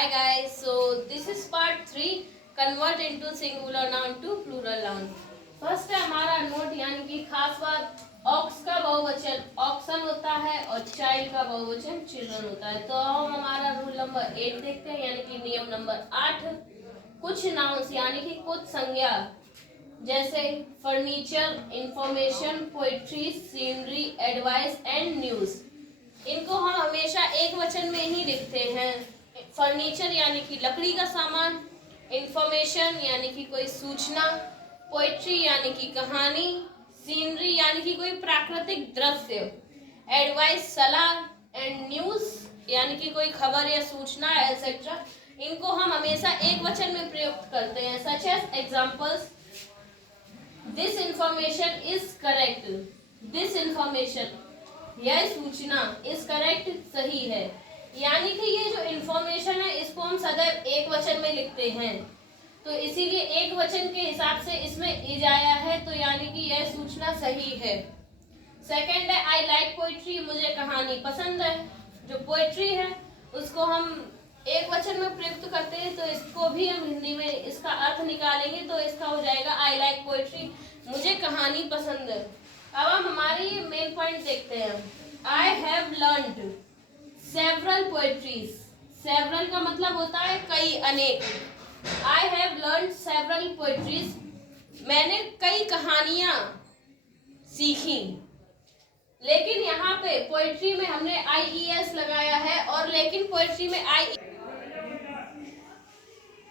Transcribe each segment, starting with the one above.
Hi guys, so this is part 3 convert into singular noun to plural noun. First है हमारा note यानी कि खास बात ऑक्स का बहुवचन ऑक्सन होता है और चाइल्ड का बहुवचन चिल्ड्रन होता है। तो हम हमारा रूल नंबर 8 देखते हैं यानी कि नियम नंबर 8। कुछ नाउंस यानी कि कुछ संज्ञा जैसे furniture, information, poetry, scenery, advice and news, इनको हम हमेशा एक वचन में ही लिखते हैं। फर्नीचर यानी कि लकड़ी का सामान, इंफॉर्मेशन यानी कि कोई सूचना, पोइट्री यानी कि कहानी, सीनरी यानी कि कोई प्राकृतिक दृश्य, एडवाइस सलाह एंड न्यूज यानी कि कोई खबर या सूचना एटसेट्रा, इनको हम हमेशा एक वचन में प्रयुक्त करते हैं। Such as examples, this information is correct, this information यह सूचना इज करेक्ट सही है। यानी कि ये जो इंफॉर्मेशन है इसको हम सदैव एक वचन में लिखते हैं, तो इसीलिए एक वचन के हिसाब से इसमें इज आया है, तो यानी कि यह सूचना सही है। सेकंड है आई लाइक पोइट्री, मुझे कहानी पसंद है। जो पोइट्री है उसको हम एक वचन में प्रयुक्त करते हैं, तो इसको भी हम हिंदी में इसका अर्थ निकालेंगे तो इसका हो जाएगा आई लाइक पोइट्री, मुझे कहानी पसंद है। अब हम हमारे ये मेन पॉइंट देखते हैं। I have learned several poetries, several का मतलब होता है कई, अनेक। I have learned several poetries, मैंने कई कहानियां सीखी। लेकिन यहाँ पे पोएट्री में हमने IES लगाया है और लेकिन पोएट्री में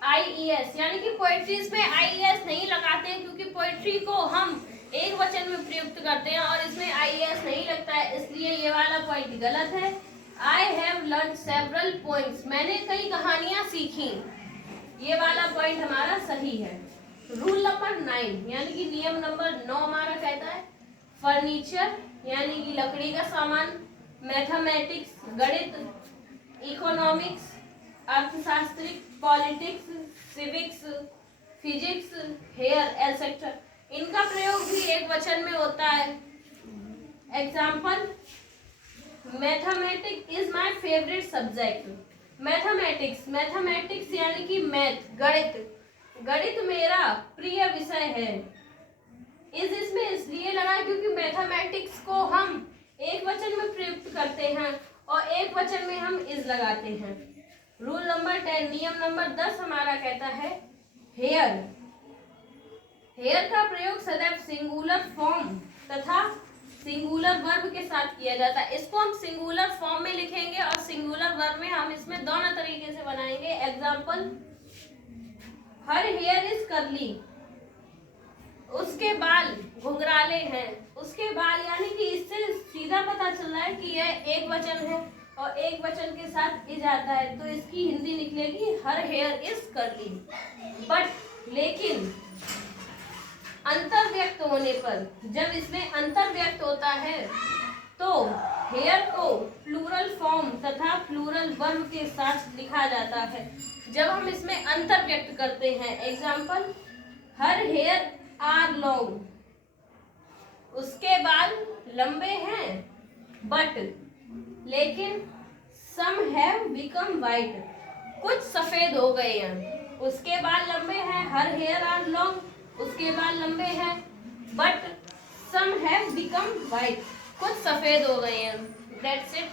IES यानी कि पोएट्रीज में IES नहीं लगाते हैं, क्योंकि पोएट्री को हम एक वचन में प्रयुक्त करते हैं और इसमें IES नहीं लगता है, इसलिए ये वाला पॉइंट गलत है। I have learned several poems, मैंने कई कहानियां सीखी, ये वाला पॉइंट हमारा सही है। रूल नंबर 9 यानी कि नियम नंबर 9 हमारा कहता है फर्नीचर यानी कि लकड़ी का सामान, मैथमेटिक्स गणित, इकोनॉमिक्स अर्थशास्त्रिक, पॉलिटिक्स, सिविक्स, फिजिक्स, हेयर एटसेट्रा, इनका प्रयोग भी एक वचन में होता है। Example, mathematics is my favourite subject, mathematics, mathematics यानी कि मैथ, गणित, गणित मेरा प्रिय विषय है। इस इसमें इसलिए लगा क्योंकि मैथमेटिक्स को हम एक वचन में प्रयुक्त करते हैं और एक वचन में हम इज लगाते हैं। रूल नंबर 10 नियम नंबर 10 हमारा कहता है हेयर, हेयर का प्रयोग सदैव सिंगुलर फॉर्म तथा सिंगुलर वर्ब के साथ किया जाता है। इसको हम सिंगुलर फॉर्म में लिखेंगे और सिंगुलर वर्ब में हम इसमें दोनों तरीके से बनाएंगे। Example, her here is curly, उसके बाल घुंघराले हैं। उसके बाल यानी कि इससे सीधा पता चल रहा है कि यह एक वचन है और एक वचन के साथ इज आता है, तो इसकी हिंदी निकलेगी her here is curly. But लेकिन अंतर व्यक्त होने पर, जब इसमें अंतर व्यक्त होता है तो हेयर को प्लूरल फॉर्म तथा प्लूरल वर्ब के साथ लिखा जाता है जब हम इसमें अंतर व्यक्त करते हैं। Example, her hair are long, उसके बाल लंबे हैं, बट लेकिन सम हैव बिकम वाइट, कुछ सफेद हो गए हैं। उसके बाल लंबे हैं, हर हेयर आर लॉन्ग, उसके बाल लंबे हैं, but some have become white, कुछ सफेद हो गए हैं। That's it.